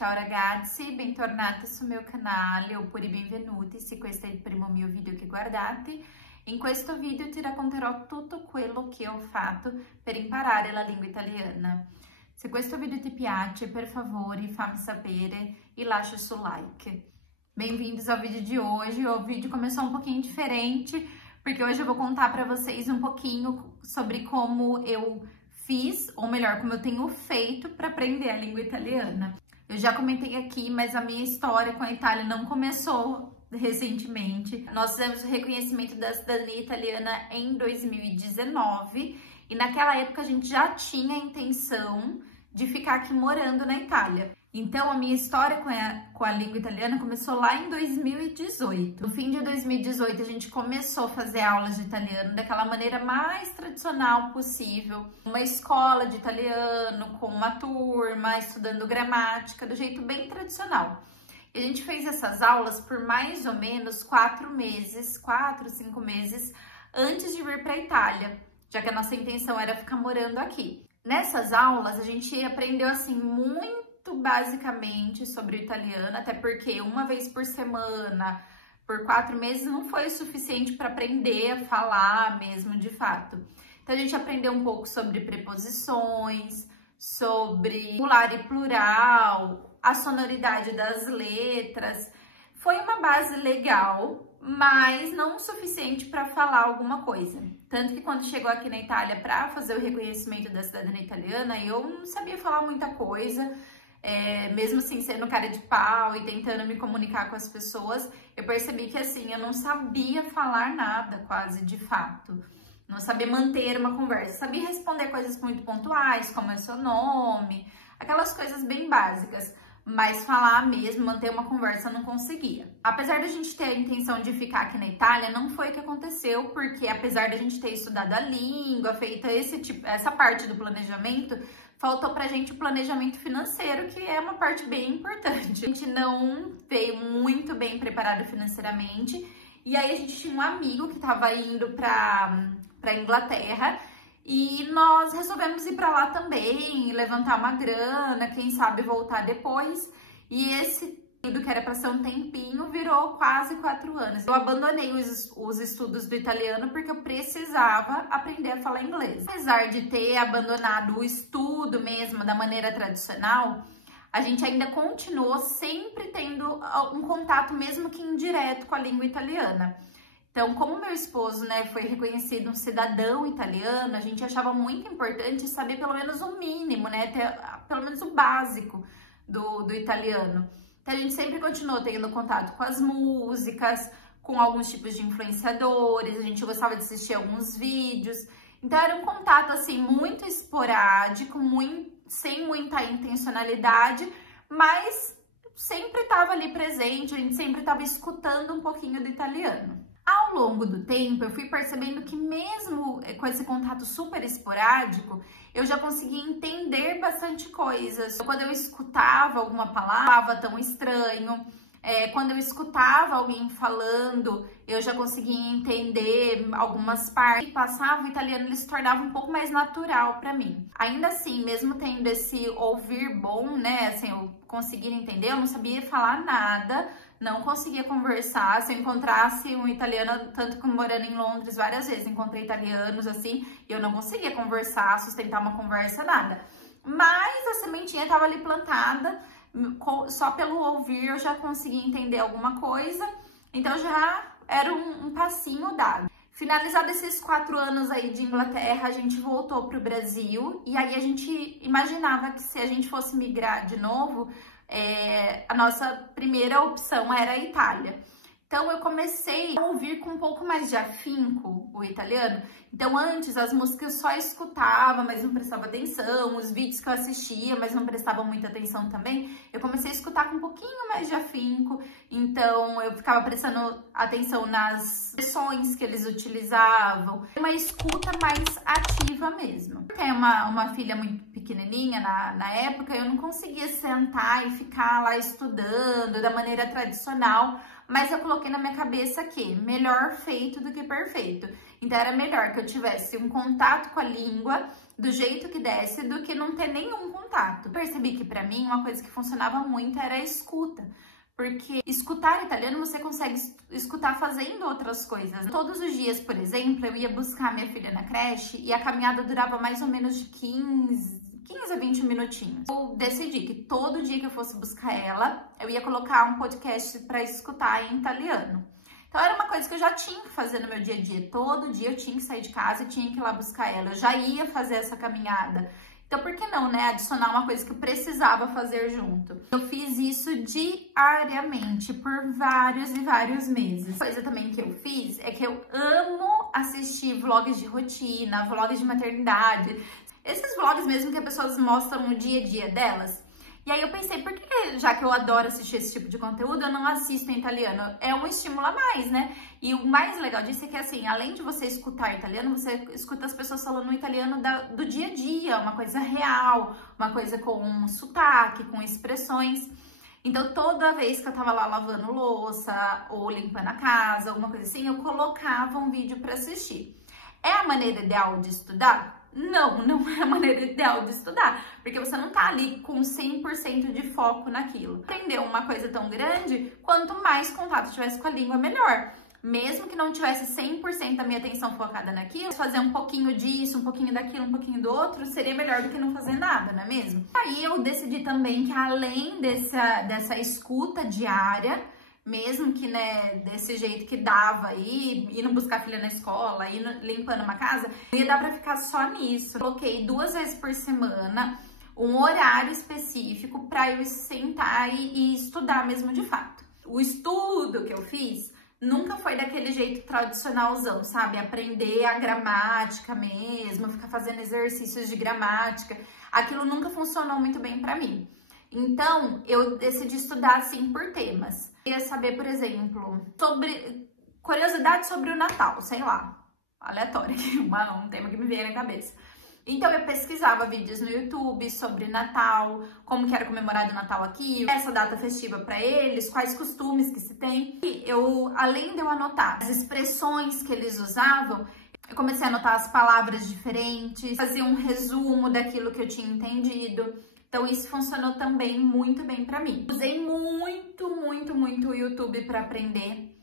Ciao ragazzi, bentornati sul mio canale oppure benvenuti se questo è il primo mio video che guardate. In questo video ti racconterò tutto quello che ho fatto per imparare la lingua italiana. Se questo video ti piace, per favore, fammi sapere e lascia o seu like. Bem-vindos ao vídeo de hoje. O vídeo começou um pouquinho diferente, porque hoje eu vou contar para vocês um pouquinho sobre como eu fiz, ou melhor, como eu tenho feito para aprender a língua italiana. Eu já comentei aqui, mas a minha história com a Itália não começou recentemente. Nós fizemos o reconhecimento da cidadania italiana em 2019 e naquela época a gente já tinha a intenção de ficar aqui morando na Itália. Então a minha história com a língua italiana começou lá em 2018. No fim de 2018 a gente começou a fazer aulas de italiano daquela maneira mais tradicional possível. Uma escola de italiano com uma turma, estudando gramática, do jeito bem tradicional. E a gente fez essas aulas por mais ou menos 4 ou 5 meses antes de vir para a Itália, já que a nossa intenção era ficar morando aqui. Nessas aulas a gente aprendeu assim muito basicamente sobre o italiano, até porque uma vez por semana, por 4 meses, não foi o suficiente para aprender a falar mesmo de fato. Então a gente aprendeu um pouco sobre preposições, sobre singular e plural, a sonoridade das letras. Foi uma base legal, mas não o suficiente para falar alguma coisa. Tanto que quando chegou aqui na Itália para fazer o reconhecimento da cidadania italiana, eu não sabia falar muita coisa. Mesmo assim, sendo cara de pau e tentando me comunicar com as pessoas, eu percebi que assim, eu não sabia falar nada quase de fato. Não sabia manter uma conversa. Sabia responder coisas muito pontuais, como é seu nome, aquelas coisas bem básicas. Mas falar mesmo, manter uma conversa, eu não conseguia. Apesar da gente ter a intenção de ficar aqui na Itália, não foi o que aconteceu, porque apesar da gente ter estudado a língua, feito essa parte do planejamento, faltou pra gente o planejamento financeiro, que é uma parte bem importante. A gente não veio muito bem preparado financeiramente, e aí a gente tinha um amigo que tava indo pra Inglaterra, e nós resolvemos ir para lá também, levantar uma grana, quem sabe voltar depois. E esse período que era para ser um tempinho virou quase 4 anos. Eu abandonei os estudos do italiano porque eu precisava aprender a falar inglês. Apesar de ter abandonado o estudo mesmo da maneira tradicional, a gente ainda continuou sempre tendo um contato, mesmo que indireto, com a língua italiana. Então, como meu esposo, foi reconhecido um cidadão italiano, a gente achava muito importante saber pelo menos o mínimo, ter pelo menos o básico do italiano. Então, a gente sempre continuou tendo contato com as músicas, com alguns tipos de influenciadores, a gente gostava de assistir alguns vídeos. Então, era um contato, assim, muito esporádico, sem muita intencionalidade, mas sempre estava ali presente, a gente sempre estava escutando um pouquinho do italiano. Ao longo do tempo, eu fui percebendo que mesmo com esse contato super esporádico, eu já conseguia entender bastante coisas. Quando eu escutava alguma palavra tão estranho, quando eu escutava alguém falando, eu já conseguia entender algumas partes. Passava o italiano, ele se tornava um pouco mais natural para mim. Ainda assim, mesmo tendo esse ouvir bom, assim, eu conseguia entender, eu não sabia falar nada, não conseguia conversar. Se eu encontrasse um italiano, tanto que morando em Londres várias vezes, encontrei italianos assim, e eu não conseguia conversar, sustentar uma conversa, nada. Mas a sementinha estava ali plantada, só pelo ouvir eu já conseguia entender alguma coisa, então já era um passinho dado. Finalizados esses 4 anos aí de Inglaterra, a gente voltou para o Brasil, e aí a gente imaginava que se a gente fosse migrar de novo, a nossa primeira opção era a Itália. Então eu comecei a ouvir com um pouco mais de afinco o italiano. Então antes as músicas eu só escutava, mas não prestava atenção, os vídeos que eu assistia, mas não prestava muita atenção também, eu comecei a escutar com um pouquinho mais de afinco. Então eu ficava prestando atenção nas expressões que eles utilizavam, uma escuta mais ativa mesmo. Tem uma filha muito pequenininha na época, eu não conseguia sentar e ficar lá estudando da maneira tradicional, mas eu coloquei na minha cabeça que melhor feito do que perfeito. Então era melhor que eu tivesse um contato com a língua do jeito que desse do que não ter nenhum contato. contato. Percebi que pra mim uma coisa que funcionava muito era a escuta. Porque escutar italiano você consegue escutar fazendo outras coisas. Todos os dias, por exemplo, eu ia buscar minha filha na creche e a caminhada durava mais ou menos de 15 a 20 minutinhos. Eu decidi que todo dia que eu fosse buscar ela, eu ia colocar um podcast para escutar em italiano. Então era uma coisa que eu já tinha que fazer no meu dia a dia. Todo dia eu tinha que sair de casa e tinha que ir lá buscar ela. Eu já ia fazer essa caminhada. Então, por que não, né? Adicionar uma coisa que eu precisava fazer junto. Eu fiz isso diariamente por vários e vários meses. Coisa também que eu fiz é que eu amo assistir vlogs de rotina, vlogs de maternidade. Esses vlogs mesmo que as pessoas mostram o dia a dia delas. E aí eu pensei, por que, já que eu adoro assistir esse tipo de conteúdo, eu não assisto em italiano? É um estímulo a mais, né? E o mais legal disso é que, assim, além de você escutar italiano, você escuta as pessoas falando italiano do dia a dia, uma coisa real, uma coisa com sotaque, com expressões. Então, toda vez que eu tava lá lavando louça ou limpando a casa, alguma coisa assim, eu colocava um vídeo para assistir. É a maneira ideal de estudar? Não, não é a maneira ideal de estudar, porque você não tá ali com 100% de foco naquilo. Aprender uma coisa tão grande, quanto mais contato tivesse com a língua, melhor. Mesmo que não tivesse 100% da minha atenção focada naquilo, fazer um pouquinho disso, um pouquinho daquilo, um pouquinho do outro, seria melhor do que não fazer nada, não é mesmo? Aí eu decidi também que além dessa escuta diária, mesmo que, né, desse jeito que dava aí, indo buscar a filha na escola, indo limpando uma casa, não ia dar pra ficar só nisso. Coloquei 2 vezes por semana um horário específico pra eu sentar e estudar mesmo de fato. O estudo que eu fiz nunca foi daquele jeito tradicionalzão, sabe? Aprender a gramática mesmo, ficar fazendo exercícios de gramática. Aquilo nunca funcionou muito bem pra mim. Então, eu decidi estudar, assim, por temas. Eu ia saber, por exemplo, curiosidade sobre o Natal, sei lá, aleatório, um tema que me veio na cabeça. Então, eu pesquisava vídeos no YouTube sobre Natal, como que era comemorado o Natal aqui, essa data festiva para eles, quais costumes que se tem. E eu, além de eu anotar as expressões que eles usavam, eu comecei a anotar as palavras diferentes, fazia um resumo daquilo que eu tinha entendido. Então, isso funcionou também muito bem pra mim. Usei muito o YouTube para aprender.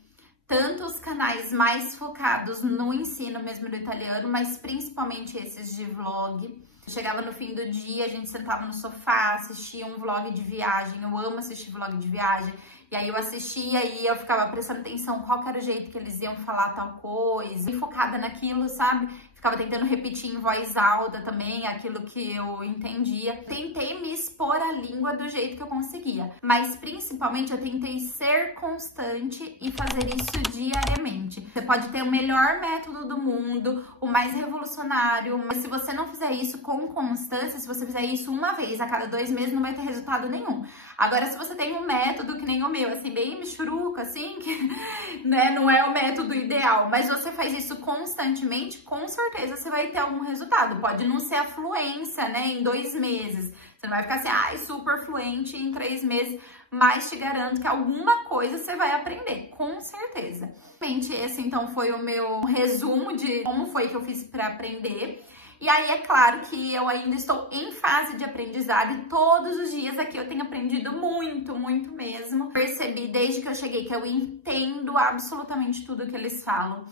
Tanto os canais mais focados no ensino mesmo do italiano, mas principalmente esses de vlog. Chegava no fim do dia, a gente sentava no sofá, assistia um vlog de viagem. Eu amo assistir vlog de viagem. E aí eu assistia e eu ficava prestando atenção qual que era o jeito que eles iam falar tal coisa. E focada naquilo, sabe? Ficava tentando repetir em voz alta também aquilo que eu entendia. Tentei me expor à língua do jeito que eu conseguia. Mas principalmente eu tentei ser constante e fazer isso diariamente. Você pode ter o melhor método do mundo, o mais revolucionário, mas se você não fizer isso com constância, se você fizer isso uma vez a cada 2 meses, não vai ter resultado nenhum. Agora, se você tem um método que nem o meu, assim, bem michuruca, assim, que, né, não é o método ideal, mas você faz isso constantemente, com certeza você vai ter algum resultado. Pode não ser a fluência, né, em 2 meses. Você não vai ficar assim, ai, super fluente em 3 meses, mas te garanto que alguma coisa você vai aprender, com certeza. Esse, então, foi o meu resumo de como foi que eu fiz para aprender. E aí, é claro que eu ainda estou em fase de aprendizado e todos os dias aqui eu tenho aprendido muito mesmo. Percebi desde que eu cheguei que eu entendo absolutamente tudo que eles falam.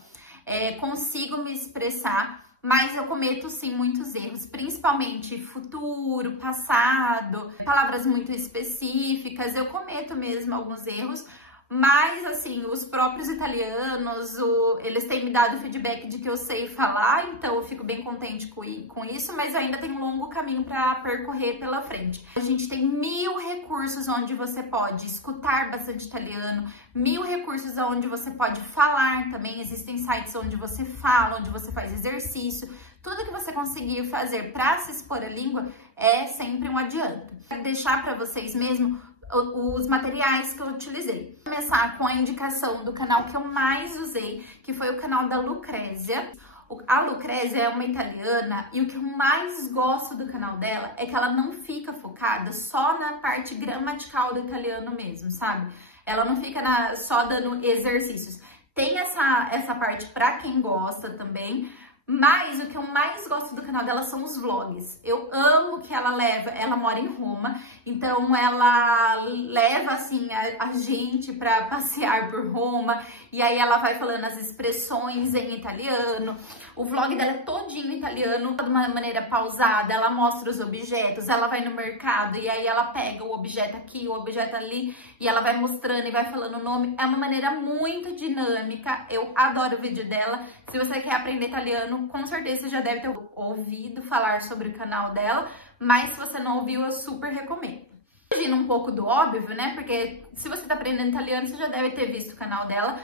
Consigo me expressar, mas eu cometo sim muitos erros, principalmente futuro, passado, palavras muito específicas. Eu cometo mesmo alguns erros. Mas, assim, os próprios italianos, eles têm me dado feedback de que eu sei falar, então eu fico bem contente com isso, mas ainda tem um longo caminho para percorrer pela frente. A gente tem 1000 recursos onde você pode escutar bastante italiano, 1000 recursos onde você pode falar também, existem sites onde você fala, onde você faz exercício. Tudo que você conseguir fazer para se expor à língua é sempre um adianto. Quero deixar para vocês mesmo os materiais que eu utilizei. Vou começar com a indicação do canal que eu mais usei, que foi o canal da Lucrezia. A Lucrezia é uma italiana e o que eu mais gosto do canal dela é que ela não fica focada só na parte gramatical do italiano mesmo, sabe? Ela não fica só dando exercícios. Tem essa parte para quem gosta também, Mas o que eu mais gosto do canal dela são os vlogs. Eu amo que ela mora em Roma, então ela leva assim a gente para passear por Roma, e aí ela vai falando as expressões em italiano. O vlog dela é todinho italiano, de uma maneira pausada. Ela mostra os objetos, ela vai no mercado e aí ela pega o objeto aqui, o objeto ali, e ela vai mostrando e vai falando o nome. É uma maneira muito dinâmica. Eu adoro o vídeo dela. Se você quer aprender italiano, com certeza você já deve ter ouvido falar sobre o canal dela, mas se você não ouviu, eu super recomendo. Fugindo um pouco do óbvio, né? Porque se você tá aprendendo italiano, você já deve ter visto o canal dela.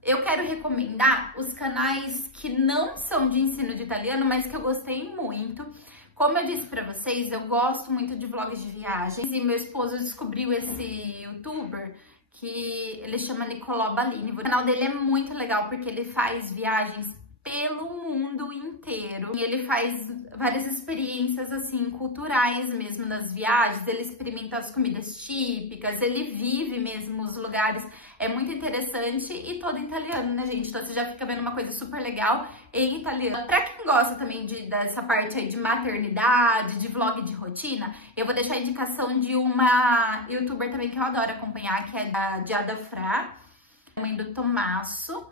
Eu quero recomendar os canais que não são de ensino de italiano, mas que eu gostei muito. Como eu disse pra vocês, eu gosto muito de vlogs de viagens e meu esposo descobriu esse youtuber que ele chama Nicolò Balini. O canal dele é muito legal porque ele faz viagens pelo mundo inteiro. E ele faz várias experiências, assim, culturais mesmo nas viagens. Ele experimenta as comidas típicas, ele vive mesmo os lugares. É muito interessante e todo italiano, né, gente? Então você já fica vendo uma coisa super legal em italiano. Pra quem gosta também dessa parte aí de maternidade, de vlog de rotina, eu vou deixar a indicação de uma youtuber também que eu adoro acompanhar, que é da Giada Fra, mãe do Tommaso.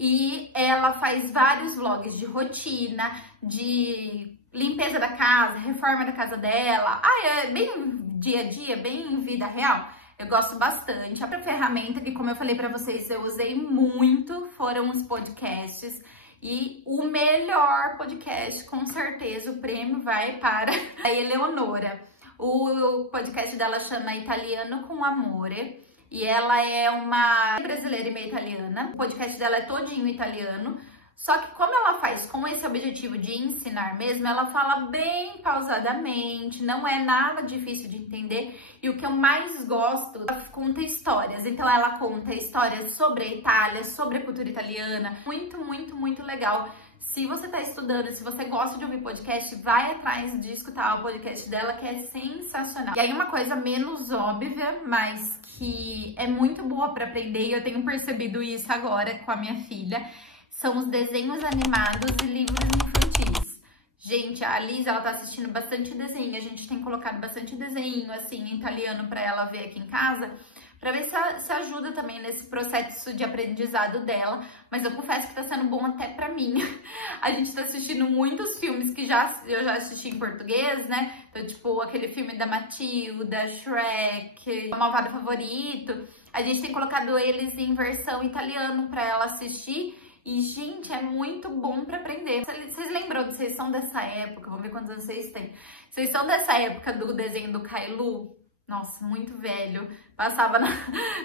E ela faz vários vlogs de rotina, de limpeza da casa, reforma da casa dela. É bem dia a dia, bem vida real. Eu gosto bastante. A ferramenta que, como eu falei pra vocês, eu usei muito, foram os podcasts. E o melhor podcast, com certeza, o prêmio vai para a Eleonora. O podcast dela chama Italiano com Amore. E ela é uma brasileira e meio italiana. O podcast dela é todinho italiano. Só que como ela faz com esse objetivo de ensinar mesmo, ela fala bem pausadamente, não é nada difícil de entender. E o que eu mais gosto, ela conta histórias. Então ela conta histórias sobre a Itália, sobre a cultura italiana. Muito, muito, muito legal. Se você tá estudando, se você gosta de ouvir podcast, vai atrás de escutar o podcast dela, que é sensacional. E aí uma coisa menos óbvia, mas que é muito boa para aprender, e eu tenho percebido isso agora com a minha filha, são os desenhos animados e livros infantis. Gente, a Liz, ela tá assistindo bastante desenho, a gente tem colocado bastante desenho, assim, em italiano para ela ver aqui em casa, para ver se ajuda também nesse processo de aprendizado dela, mas eu confesso que tá sendo bom até pra mim. A gente tá assistindo muitos filmes que eu já assisti em português, né? Então, tipo, aquele filme da Matilda, Shrek, O Malvado Favorito. A gente tem colocado eles em versão italiano pra ela assistir. E, gente, é muito bom pra aprender. Vocês lembram, vocês são dessa época, vamos ver quantos anos vocês têm. Vocês são dessa época do desenho do Kailu? Nossa, muito velho. Passava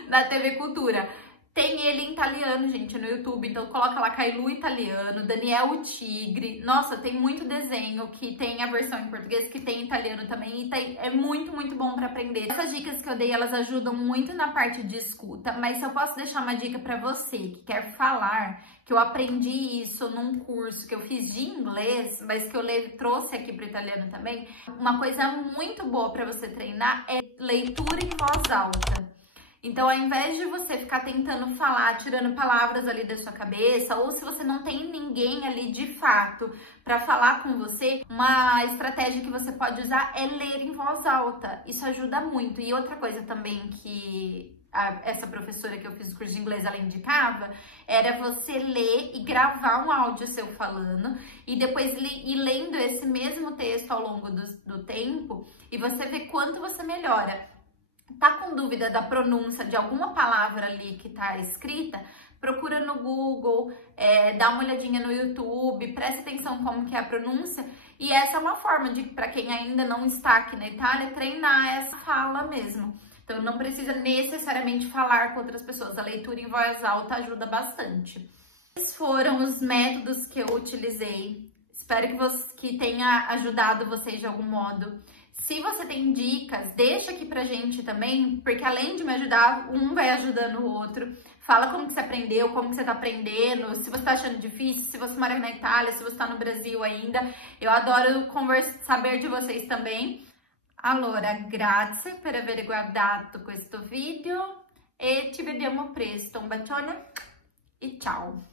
na TV Cultura. Tem ele em italiano, gente, no YouTube. Então coloca lá Kailu italiano, Daniel o Tigre. Nossa, tem muito desenho que tem a versão em português, que tem em italiano também. E é muito, muito bom pra aprender. Essas dicas que eu dei, elas ajudam muito na parte de escuta. Mas se eu posso deixar uma dica pra você que quer falar, que eu aprendi isso num curso que eu fiz de inglês, mas que eu trouxe aqui pro italiano também. Uma coisa muito boa pra você treinar é leitura em voz alta. Então, ao invés de você ficar tentando falar, tirando palavras ali da sua cabeça, ou se você não tem ninguém ali de fato para falar com você, uma estratégia que você pode usar é ler em voz alta. Isso ajuda muito. E outra coisa também que essa professora que eu fiz o curso de inglês, ela indicava, era você ler e gravar um áudio seu falando e depois ir lendo esse mesmo texto ao longo do tempo e você vê quanto você melhora. Tá com dúvida da pronúncia de alguma palavra ali que tá escrita? Procura no Google, dá uma olhadinha no YouTube, presta atenção como que é a pronúncia. E essa é uma forma de, para quem ainda não está aqui na Itália, treinar essa fala mesmo. Então não precisa necessariamente falar com outras pessoas. A leitura em voz alta ajuda bastante. Esses foram os métodos que eu utilizei. Espero que tenha ajudado vocês de algum modo. Se você tem dicas, deixa aqui pra gente também, porque além de me ajudar, um vai ajudando o outro. Fala como que você aprendeu, como que você tá aprendendo, se você tá achando difícil, se você mora na Itália, se você tá no Brasil ainda. Eu adoro saber de vocês também. Allora, grazie per aver guardato questo video e ci vediamo presto. Un bacione e ciao!